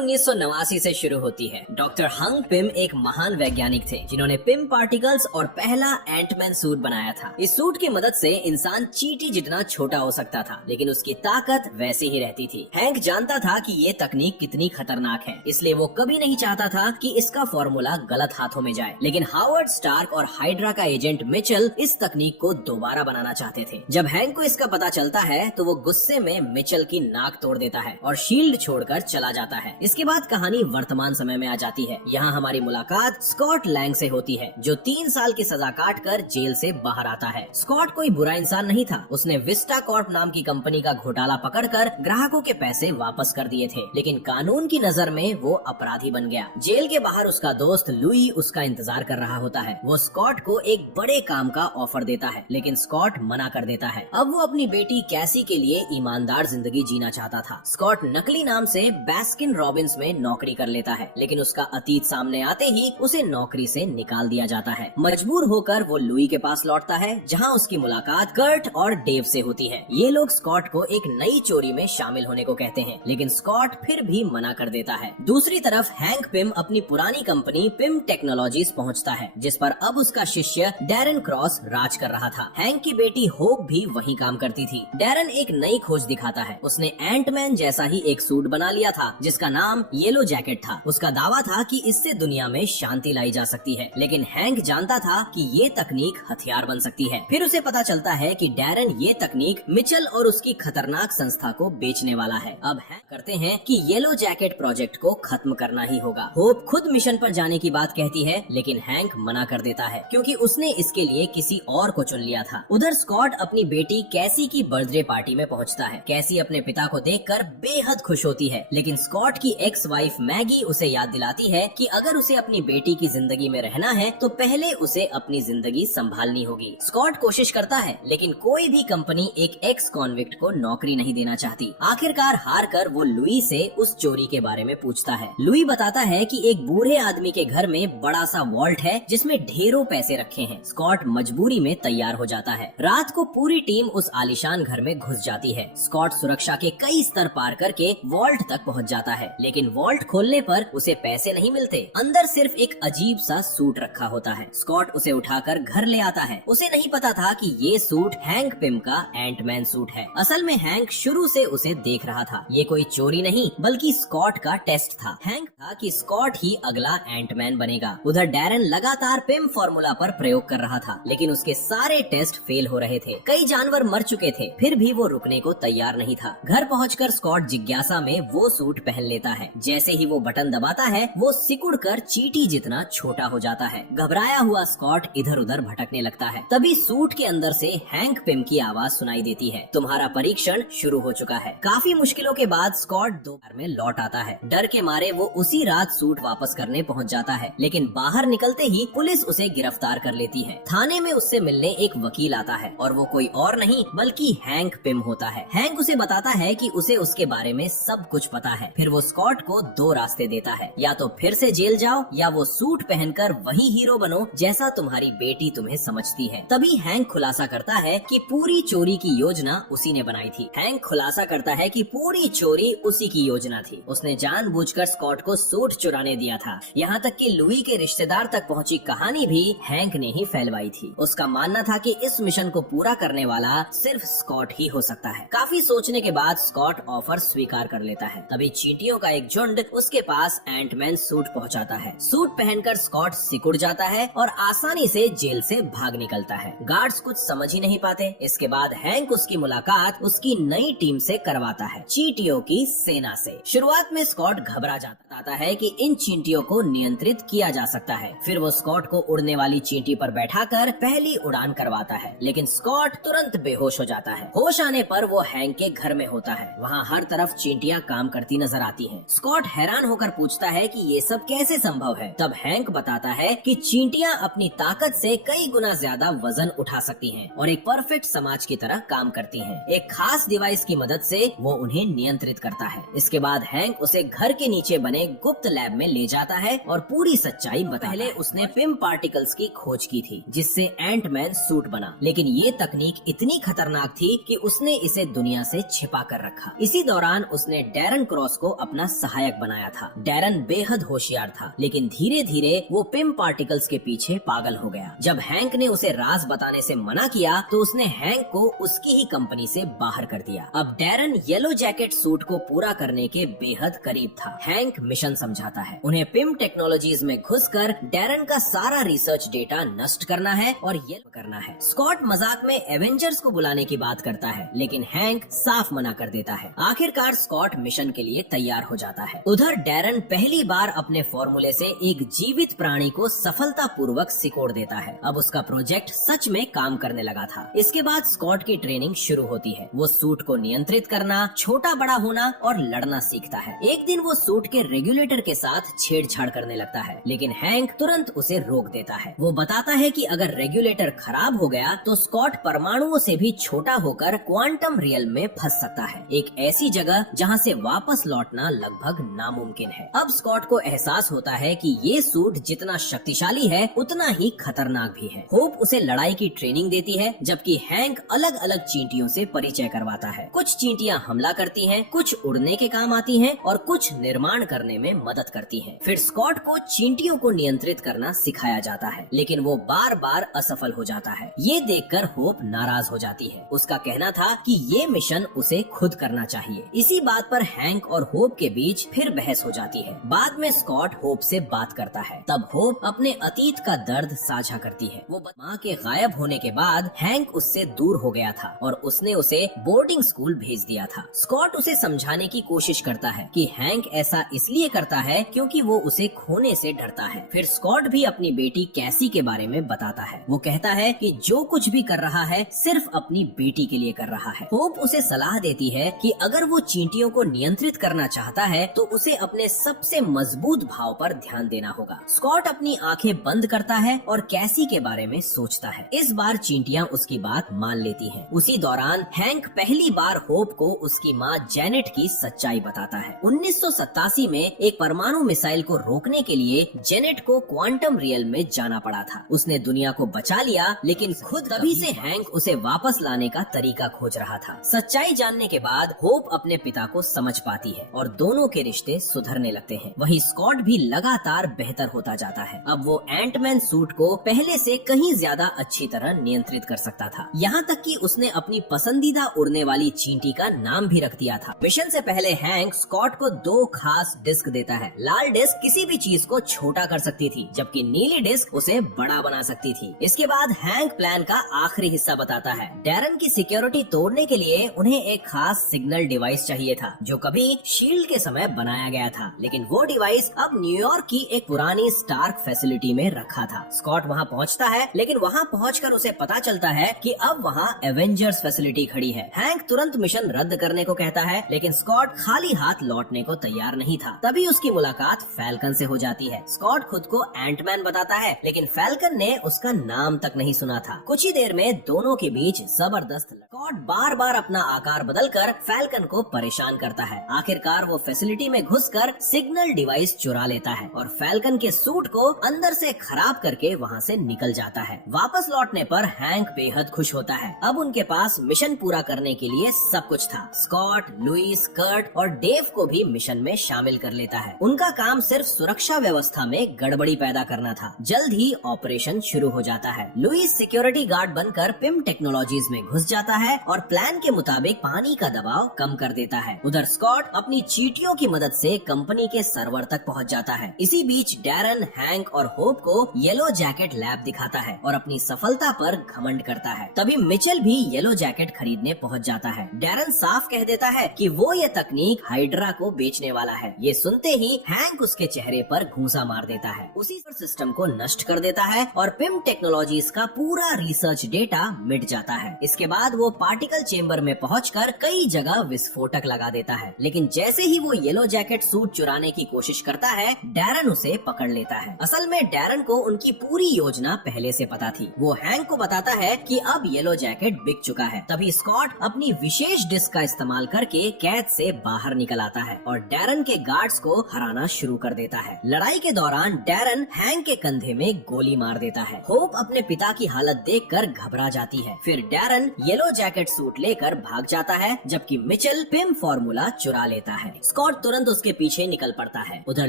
1989 से शुरू होती है। डॉक्टर हंग पिम एक महान वैज्ञानिक थे जिन्होंने पिम पार्टिकल्स और पहला एंटमैन सूट बनाया था। इस सूट की मदद से इंसान चींटी जितना छोटा हो सकता था, लेकिन उसकी ताकत वैसे ही रहती थी। हैंक जानता था कि ये तकनीक कितनी खतरनाक है, इसलिए वो कभी नहीं चाहता था कि इसका फॉर्मूला गलत हाथों में जाए। लेकिन हावर्ड स्टार्क और हाइड्रा का एजेंट मिचेल इस तकनीक को दोबारा बनाना चाहते थे। जब हैंक को इसका पता चलता है तो वो गुस्से में मिचेल की नाक तोड़ देता है और शील्ड छोड़कर चला जाता है। इसके बाद कहानी वर्तमान समय में आ जाती है। यहाँ हमारी मुलाकात स्कॉट लैंग से होती है, जो 3 साल की सजा काट कर जेल से बाहर आता है। स्कॉट कोई बुरा इंसान नहीं था। उसने विस्टा कॉर्प नाम की कंपनी का घोटाला पकड़कर ग्राहकों के पैसे वापस कर दिए थे, लेकिन कानून की नजर में वो अपराधी बन गया। जेल के बाहर उसका दोस्त लुई उसका इंतजार कर रहा होता है। वो स्कॉट को एक बड़े काम का ऑफर देता है, लेकिन स्कॉट मना कर देता है। अब वो अपनी बेटी कैसी के लिए ईमानदार जिंदगी जीना चाहता था। स्कॉट नकली नाम से बास्किन रॉबिन्स में नौकरी कर लेता है, लेकिन उसका अतीत सामने आते ही उसे नौकरी से निकाल दिया जाता है। मजबूर होकर वो लुई के पास लौटता है, जहां उसकी मुलाकात कर्ट और डेव से होती है। ये लोग स्कॉट को एक नई चोरी में शामिल होने को कहते हैं, लेकिन स्कॉट फिर भी मना कर देता है। दूसरी तरफ हैंक पिम अपनी पुरानी कंपनी पिम टेक्नोलॉजीज पहुंचता है, जिस पर अब उसका शिष्य डैरन क्रॉस राज कर रहा था। हैंक की बेटी होप भी वहीं काम करती थी। डैरन एक नई खोज दिखाता है। उसने एंटमैन जैसा ही एक सूट बना लिया था, जिसका नाम येलो जैकेट था। उसका दावा था कि इससे दुनिया में शांति लाई जा सकती है, लेकिन हैंक जानता था कि ये तकनीक हथियार बन सकती है। फिर उसे पता चलता है कि डैरन ये तकनीक मिचेल और उसकी खतरनाक संस्था को बेचने वाला है। अब हैंक करते हैं कि येलो जैकेट प्रोजेक्ट को खत्म करना ही होगा। होप खुद मिशन पर जाने की बात कहती है, लेकिन हैंक मना कर देता है, क्योंकि उसने इसके लिए किसी और को चुन लिया था। उधर स्कॉट अपनी बेटी कैसी की बर्थडे पार्टी में पहुंचता है। कैसी अपने पिता को देखकर बेहद खुश होती है, लेकिन स्कॉट की एक्स वाइफ मैगी उसे याद दिलाती है कि अगर उसे अपनी बेटी की जिंदगी में रहना है तो पहले उसे अपनी जिंदगी संभालनी होगी। स्कॉट कोशिश करता है, लेकिन कोई भी कंपनी एक एक्स कॉन्विक्ट को नौकरी नहीं देना चाहती। आखिरकार हार कर वो लुई से उस चोरी के बारे में पूछता है। लुई बताता है कि एक बूढ़े आदमी के घर में बड़ा सा वॉल्ट है, जिसमें ढेरों पैसे रखे हैं। स्कॉट मजबूरी में तैयार हो जाता है। रात को पूरी टीम उस आलीशान घर में घुस जाती है। स्कॉट सुरक्षा के कई स्तर पार करके वॉल्ट तक पहुंच जाता है, लेकिन वॉल्ट खोलने पर उसे पैसे नहीं मिलते। अंदर सिर्फ एक अजीब सा सूट रखा होता है। स्कॉट उसे उठाकर घर ले आता है। उसे नहीं पता था कि ये सूट हैंक पिम का एंटमैन सूट है। असल में हैंक शुरू से उसे देख रहा था। ये कोई चोरी नहीं, बल्कि स्कॉट का टेस्ट था। हैंक था कि स्कॉट ही अगला एंटमैन बनेगा। उधर डैरन लगातार पिम फॉर्मूला पर प्रयोग कर रहा था, लेकिन उसके सारे टेस्ट फेल हो रहे थे। कई जानवर मर चुके थे, फिर भी वो रुकने को तैयार नहीं था। घर पहुंचकर स्कॉट जिज्ञासा में वो सूट पहन लेता है। जैसे ही वो बटन दबाता है, वो सिकुड़कर चींटी जितना छोटा हो जाता है। घबराया हुआ स्कॉट इधर उधर भटकने लगता है। तभी सूट के अंदर से हैंक पिम की आवाज सुनाई देती है, तुम्हारा परीक्षण शुरू हो चुका है। काफी मुश्किलों के बाद स्कॉट दोबारा में लौट आता है। डर के मारे वो उसी रात सूट वापस करने पहुंच जाता है, लेकिन बाहर निकलते ही पुलिस उसे गिरफ्तार कर लेती है। थाने में उससे मिलने एक वकील आता है, और वो कोई और नहीं बल्कि हैंक पिम होता है। हैंक उसे बताता है कि उसे उसके बारे में सब कुछ पता है। फिर वो स्कॉट को 2 रास्ते देता है, या तो फिर से जेल जाओ, या वो सूट पहनकर वही हीरो बनो जैसा तुम्हारी बेटी तुम्हें समझती है। तभी हैंक खुलासा करता है कि पूरी चोरी की योजना उसी ने बनाई थी। हैंक खुलासा करता है कि पूरी चोरी उसी की योजना थी। उसने जानबूझकर स्कॉट को सूट चुराने दिया था। यहाँ तक कि लुई के रिश्तेदार तक पहुँची कहानी भी हैंक ने ही फैलवाई थी। उसका मानना था कि इस मिशन को पूरा करने वाला सिर्फ स्कॉट ही हो सकता है। काफी सोचने के बाद स्कॉट ऑफर स्वीकार कर लेता है। तभी चींटियों का एक झुंड उसके पास एंटमैन सूट पहुंचाता है। सूट पहनकर स्कॉट सिकुड़ जाता है और आसानी से जेल से भाग निकलता है। गार्ड्स कुछ समझ ही नहीं पाते। इसके बाद हैंक उसकी मुलाकात उसकी नई टीम से करवाता है, चींटियों की सेना से। शुरुआत में स्कॉट घबरा जाता है कि इन चींटियों को नियंत्रित किया जा सकता है। फिर वो स्कॉट को उड़ने वाली चींटी पर बैठाकर पहली उड़ान करवाता है, लेकिन स्कॉट तुरंत बेहोश हो जाता है। होश आने पर वो हैंक के घर में होता है। वहाँ हर तरफ चींटियां काम करती नजर आती हैं। स्कॉट हैरान होकर पूछता है कि ये सब कैसे संभव है। तब हैंक बताता है कि चींटियां अपनी ताकत से कई गुना ज्यादा वजन उठा सकती हैं और एक परफेक्ट समाज की तरह काम करती हैं। एक खास डिवाइस की मदद से वो उन्हें नियंत्रित करता है। इसके बाद हैंक उसे घर के नीचे बने गुप्त लैब में ले जाता है और पूरी सच्चाई बताता है। उसने पिम पार्टिकल्स की खोज की थी, जिससे एंटमैन सूट बना, लेकिन ये तकनीक इतनी खतरनाक थी कि उसने इसे दुनिया से छिपा कर रखा। इसी दौरान उसने डैरन क्रॉस को अपना सहायक बनाया था। डैरन बेहद होशियार था, लेकिन धीरे धीरे वो पिम पार्टिकल्स के पीछे पागल हो गया। जब हैंक ने उसे राज बताने से मना किया तो उसने हैंक को उसकी ही कंपनी से बाहर कर दिया। अब डैरन येलो जैकेट सूट को पूरा करने के बेहद करीब था। हैंक मिशन समझाता है उन्हें पिम टेक्नोलॉजीज में घुसकर डैरन का सारा रिसर्च डेटा नष्ट करना है और येलो करना है। स्कॉट मजाक में एवेंजर्स को बुलाने की बात करता है, लेकिन हैंक साफ मना कर देता है। आखिरकार स्कॉट मिशन के लिए तैयार हो जाता है। उधर डैरन पहली बार अपने फॉर्मूले से एक जीवित प्राणी को सफलतापूर्वक सिकोड़ देता है। अब उसका प्रोजेक्ट सच में काम करने लगा था। इसके बाद स्कॉट की ट्रेनिंग शुरू होती है। वो सूट को नियंत्रित करना, छोटा बड़ा होना और लड़ना सीखता है। एक दिन वो सूट के रेगुलेटर के साथ छेड़छाड़ करने लगता है, लेकिन हैंक तुरंत उसे रोक देता है। वो बताता है कि अगर रेगुलेटर खराब हो गया तो स्कॉट परमाणुओं से भी छोटा होकर क्वांटम रियल में फंस सकता है, एक ऐसी जगह जहाँ से वापस लौटना लगभग नामुमकिन है। अब स्कॉट को एहसास होता है कि ये सूट जितना शक्तिशाली है उतना ही खतरनाक भी है। होप उसे लड़ाई की ट्रेनिंग देती है, जबकि हैंक अलग अलग चींटियों से परिचय करवाता है। कुछ चींटियां हमला करती हैं, कुछ उड़ने के काम आती हैं और कुछ निर्माण करने में मदद करती हैं। फिर स्कॉट को चींटियों को नियंत्रित करना सिखाया जाता है, लेकिन वो बार बार असफल हो जाता है। ये देखकर होप नाराज हो जाती है। उसका कहना था कि ये मिशन उसे खुद करना चाहिए। इसी बात पर हैंक और होप के बीच फिर बहस हो जाती है। बाद में स्कॉट होप से बात करता है। तब होप अपने अतीत का दर्द साझा करती है। वो माँ के गायब होने के बाद हैंक उससे दूर हो गया था और उसने उसे बोर्डिंग स्कूल भेज दिया था। स्कॉट उसे समझाने की कोशिश करता है कि हैंक ऐसा इसलिए करता है क्योंकि वो उसे खोने से डरता है। फिर स्कॉट भी अपनी बेटी कैसी के बारे में बताता है। वो कहता है कि जो कुछ भी कर रहा है सिर्फ अपनी बेटी के लिए कर रहा है। होप उसे सलाह देती है कि अगर वो चींटियों को नियंत्रित करना चाहता है तो उसे अपने सबसे मजबूत भाव पर ध्यान देना होगा। स्कॉट अपनी आंखें बंद करता है और कैसी के बारे में सोचता है। इस बार चींटियां उसकी बात मान लेती हैं। उसी दौरान हैंक पहली बार होप को उसकी माँ जेनेट की सच्चाई बताता है। 1987 में एक परमाणु मिसाइल को रोकने के लिए जेनेट को क्वांटम रियल में जाना पड़ा था। उसने दुनिया को बचा लिया, लेकिन खुद तभी से हैंक उसे वापस लाने का तरीका खोज रहा था। सच्चाई जानने के बाद होप अपने पिता को समझ पाती है और दोनों के रिश्ते सुधरने लगते हैं। वहीं स्कॉट भी लगातार बेहतर होता जाता है। अब वो एंटमैन सूट को पहले से कहीं ज्यादा अच्छी तरह नियंत्रित कर सकता था। यहाँ तक कि उसने अपनी पसंदीदा उड़ने वाली चींटी का नाम भी रख दिया था। मिशन से पहले हैंक स्कॉट को 2 खास डिस्क देता है। लाल डिस्क किसी भी चीज को छोटा कर सकती थी, जबकि नीली डिस्क उसे बड़ा बना सकती थी। इसके बाद हैंक प्लान का आखिरी हिस्सा बताता है। डैरन की सिक्योरिटी तोड़ने के लिए उन्हें एक खास सिग्नल डिवाइस चाहिए था, जो कभी शील्ड के समय बनाया गया था, लेकिन वो डिवाइस अब न्यूयॉर्क की एक पुरानी स्टार्क फैसिलिटी में रखा था। स्कॉट वहाँ पहुँचता है, लेकिन वहाँ पहुँचकर उसे पता चलता है कि अब वहाँ एवेंजर्स फैसिलिटी खड़ी है। हैंक तुरंत मिशन रद्द करने को कहता है, लेकिन स्कॉट खाली हाथ लौटने को तैयार नहीं था। तभी उसकी मुलाकात फैल्कन से हो जाती है। स्कॉट खुद को एंटमैन बताता है, लेकिन फैल्कन ने उसका नाम तक नहीं सुना था। कुछ ही देर में दोनों के बीच जबरदस्त स्कॉट बार बार अपना आकार बदलकर फैल्कन को परेशान करता है। आखिरकार वो फैसिलिटी में घुसकर सिग्नल डिवाइस चुरा लेता है और फैल्कन के सूट को अंदर से खराब करके वहाँ से निकल जाता है। वापस लौटने पर हैंक बेहद खुश होता है। अब उनके पास मिशन पूरा करने के लिए सब कुछ था। स्कॉट, लुइस, कर्ट और डेव को भी मिशन में शामिल कर लेता है। उनका काम सिर्फ सुरक्षा व्यवस्था में गड़बड़ी पैदा करना था। जल्द ही ऑपरेशन शुरू हो जाता है। लुइस सिक्योरिटी गार्ड बनकर पिम टेक्नोलॉजीज में घुस जाता है और प्लान के मुताबिक पानी का दबाव कम कर देता है। उधर स्कॉट अपनी चींटियों की मदद से कंपनी के सर्वर तक पहुंच जाता है। इसी बीच डैरन, हैंक और होप को येलो जैकेट लैब दिखाता है और अपनी सफलता पर घमंड करता है। तभी मिचेल भी येलो जैकेट खरीदने पहुंच जाता है। डैरन साफ कह देता है कि वो ये तकनीक हाइड्रा को बेचने वाला है। ये सुनते ही हैंक उसके चेहरे पर घूंसा मार देता है। उसी सिस्टम को नष्ट कर देता है और पिम टेक्नोलॉजीज का पूरा रिसर्च डेटा मिट जाता है। इसके बाद वो पार्टिकल चेंबर में पहुंचकर कई जगह विस्फोटक लगा देता है, लेकिन जैसे ही वो येलो जैकेट सूट चुराने की कोशिश करता है, डैरन उसे पकड़ लेता है। असल में डैरन को उनकी पूरी योजना पहले से पता थी। वो हैंक को बताता है कि अब येलो जैकेट बिक चुका है। तभी स्कॉट अपनी विशेष डिस्क का इस्तेमाल करके कैद से बाहर निकल आता है और डैरन के गार्ड्स को हराना शुरू कर देता है। लड़ाई के दौरान डैरन हैंक के कंधे में गोली मार देता है। होप अपने पिता की हालत देखकर घबरा जाती है। फिर डैरन येलो जैकेट सूट लेकर भाग जाता है, जबकि मिचेल पिम फॉर्मूला चुरा लेता है। स्कॉट तुरंत उसके पीछे निकल पड़ता है। उधर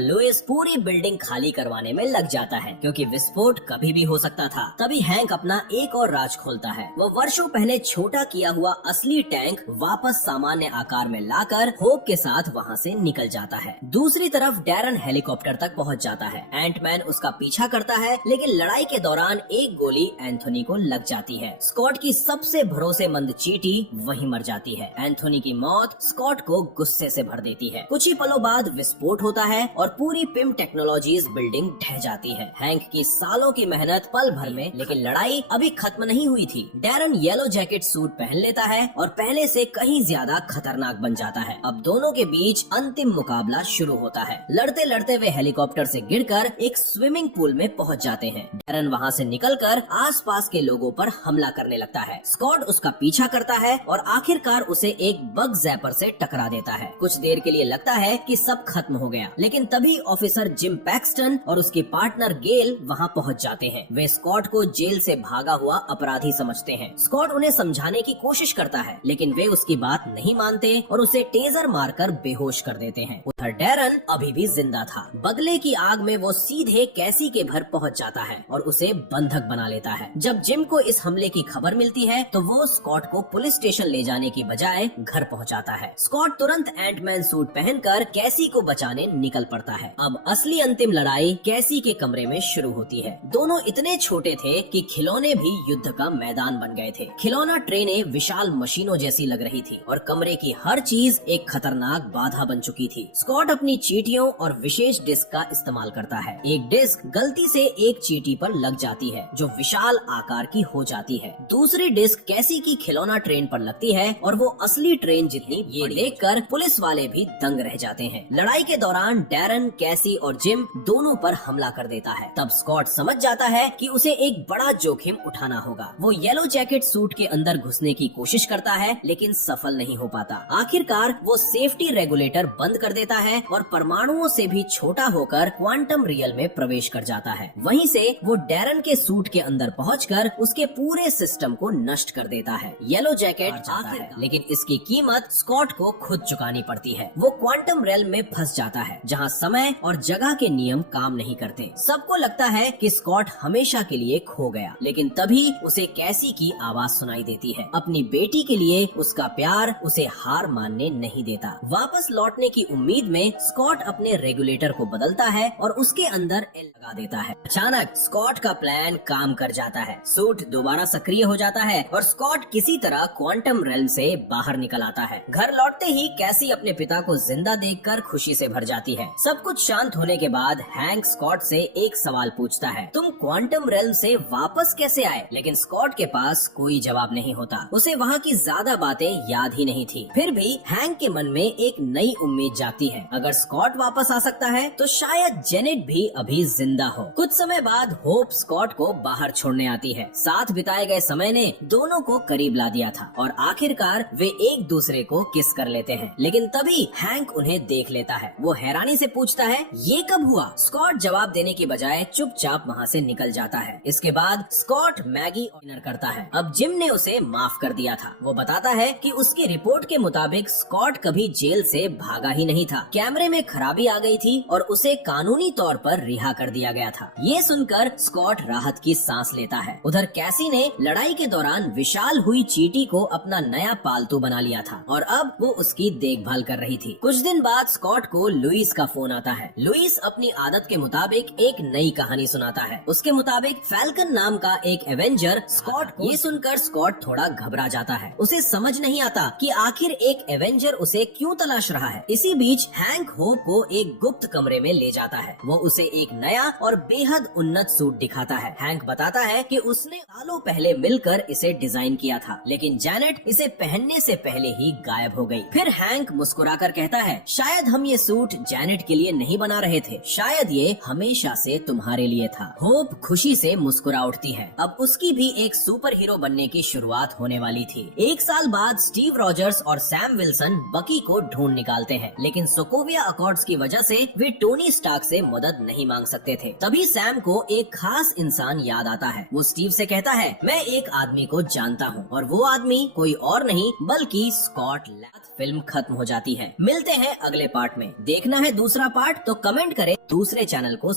लुइस पूरी बिल्डिंग खाली करवाने में लग जाता है क्योंकि विस्फोट कभी भी हो सकता था। तभी हैंक अपना एक और राज खोलता है। वो वर्षों पहले छोटा किया हुआ असली टैंक वापस सामान्य आकार में लाकर होप के साथ वहाँ से निकल जाता है। दूसरी तरफ डैरन हेलीकॉप्टर तक पहुँच जाता है। एंटमैन उसका पीछा करता है लेकिन लड़ाई के दौरान एक गोली एंथोनी को लग जाती है। स्कॉट की सबसे भरोसेमंद चींटी वहीं मर जाती है। एंथोनी की मौत स्कॉट को गुस्से से भर देती है। कुछ ही पलों बाद विस्फोट होता है और पूरी पिम टेक्नोलॉजीज बिल्डिंग ढह जाती है। हैंक की सालों की मेहनत पल भर में, लेकिन लड़ाई अभी खत्म नहीं हुई थी। डैरन येलो जैकेट सूट पहन लेता है और पहले से कहीं ज्यादा खतरनाक बन जाता है। अब दोनों के बीच अंतिम मुकाबला शुरू होता है। लड़ते लड़ते वे हेलीकॉप्टर से गिरकर एक स्विमिंग पूल में पहुंच जाते हैं। डैरन वहां से निकलकर आसपास के लोगों पर हमला करने लगता है। स्कॉट उसका पीछा करता है और आखिरकार उसे एक बग जैपर से टकरा देता है। कुछ देर के लिए लगता है कि सब खत्म हो गया, लेकिन तभी ऑफिसर जिम पैक्सटन और उसके पार्टनर गेल वहां पहुंच जाते हैं। वे स्कॉट को जेल से भागा हुआ अपराधी समझते हैं। स्कॉट उन्हें समझाने की कोशिश करता है, लेकिन वे उसकी बात नहीं मानते और उसे टेजर मारकर बेहोश कर देते हैं। उधर डैरन अभी भी जिंदा था। बगले की आग में वो सीधे कैसी के घर पहुंच जाता है और उसे बंधक बना लेता है। जब जिम को इस हमले की खबर मिलती है तो वो स्कॉट को पुलिस स्टेशन ले जाने की बजाय घर पहुंचाता है। स्कॉट तुरंत एंटमैन सूट पहनकर कैसी को बचाने निकल पड़ता है। अब असली अंतिम लड़ाई कैसी के कमरे में शुरू होती है। दोनों इतने छोटे थे कि खिलौने भी युद्ध का मैदान बन गए थे। खिलौना ट्रेनें विशाल मशीनों जैसी लग रही थी और कमरे की हर चीज एक खतरनाक बाधा बन चुकी थी। स्कॉट अपनी चींटियों और विशेष डिस्क का इस्तेमाल करता है। एक डिस्क गलती से एक चींटी पर लग जाती है जो विशाल आकार की हो जाती है। दूसरी डिस्क कैसी की खिलौना ट्रेन पर लगती है और वो असली ट्रेन जितनी। ये देखकर पुलिस वाले भी दंग रह जाते हैं। लड़ाई के दौरान डैरन, कैसी और जिम दोनों पर हमला कर देता है। तब स्कॉट समझ जाता है कि उसे एक बड़ा जोखिम उठाना होगा। वो येलो जैकेट सूट के अंदर घुसने की कोशिश करता है लेकिन सफल नहीं हो पाता। आखिरकार वो सेफ्टी रेगुलेटर बंद कर देता है और परमाणुओं से भी छोटा होकर क्वांटम रियल में प्रवेश कर जाता है। वहीं से वो डैरन के सूट के अंदर पहुंचकर उसके पूरे सिस्टम को नष्ट कर देता है। येलो जैकेट जाता है, लेकिन इसकी कीमत स्कॉट को खुद चुकानी पड़ती है। वो क्वांटम रियल में फंस जाता है जहाँ समय और जगह के नियम काम नहीं करते। सबको लगता है कि स्कॉट हमेशा के लिए खो गया, लेकिन तभी उसे कैसी की आवाज सुनाई देती है। अपनी बेटी के लिए उसका प्यार उसे हार मानने नहीं देता। वापस लौटने की उम्मीद में स्कॉट अपने रेगुलेटर को बदलता है और उसके अंदर एल लगा देता है। अचानक स्कॉट का प्लान काम कर जाता है। सूट दोबारा सक्रिय हो जाता है और स्कॉट किसी तरह क्वांटम रेल्म से बाहर निकल आता है। घर लौटते ही कैसी अपने पिता को जिंदा देखकर खुशी से भर जाती है। सब कुछ शांत होने के बाद हैंक स्कॉट से एक सवाल पूछता है, तुम क्वांटम रेल्म से वापस कैसे आए? लेकिन स्कॉट के पास कोई जवाब नहीं होता। उसे वहाँ की ज्यादा बातें याद ही नहीं थी। फिर भी हैंक के मन में एक नई उम्मीद जागती है। अगर स्कॉट वापस आ सकता है तो शायद जेनेट भी अभी जिंदा हो। कुछ समय बाद होप स्कॉट को बाहर छोड़ने आती है। साथ बिताए गए समय ने दोनों को करीब ला दिया था और आखिरकार वे एक दूसरे को किस कर लेते हैं। लेकिन तभी हैंक उन्हें देख लेता है। वो हैरानी से पूछता है, ये कब हुआ? स्कॉट जवाब देने की बजाय चुपचाप वहाँ से निकल जाता है। इसके बाद स्कॉट मैगी ऑर्डर करता है। अब जिम ने उसे माफ कर दिया था। वो बताता है कि उसकी रिपोर्ट के मुताबिक स्कॉट कभी जेल से भागा ही नहीं था। कैमरे में खराबी आ गई थी और उसे कानूनी तौर पर रिहा कर दिया गया था। ये सुनकर स्कॉट राहत की सांस लेता है। उधर कैसी ने लड़ाई के दौरान विशाल हुई चींटी को अपना नया पालतू बना लिया था और अब वो उसकी देखभाल कर रही थी। कुछ दिन बाद स्कॉट को लुइस का फोन आता है। लुइस अपनी आदत के मुताबिक एक नई कहानी सुनाता है। उसके मुताबिक फैल्कन नाम का एक एवेंजर स्कॉट को। ये सुनकर स्कॉट थोड़ा घबरा जाता है। उसे समझ नहीं आता कि आखिर एक एवेंजर उसे क्यों तलाश रहा है। इसी बीच हैंक होप को एक गुप्त कमरे में ले जाता है। वो उसे एक नया और बेहद उन्नत सूट दिखाता है। हैंक बताता है कि उसने सालों पहले मिलकर इसे डिजाइन किया था, लेकिन जेनेट इसे पहनने से पहले ही गायब हो गई। फिर हैंक मुस्कुराकर कहता है, शायद हम ये सूट जेनेट के लिए नहीं बना रहे थे, शायद ये हमेशा से तुम्हारे लिए था। होप खुशी से मुस्कुरा उठती है। अब उसकी भी एक सुपर हीरो बनने की शुरुआत होने वाली थी। एक साल बाद स्टीव रॉजर्स और सैम विल्सन बकी को ढूंढ निकालते हैं, लेकिन सोकोविया अकॉर्ड्स की वजह से वे टोनी स्टार्क से मदद नहीं मांग सकते थे। तभी सैम को एक खास इंसान याद आता है। वो स्टीव से कहता है, मैं एक आदमी को जानता हूँ और वो आदमी कोई और नहीं बल्कि स्कॉट लैथ। फिल्म खत्म हो जाती है। मिलते हैं अगले पार्ट में। देखना है दूसरा पार्ट तो कमेंट करें दूसरे चैनल को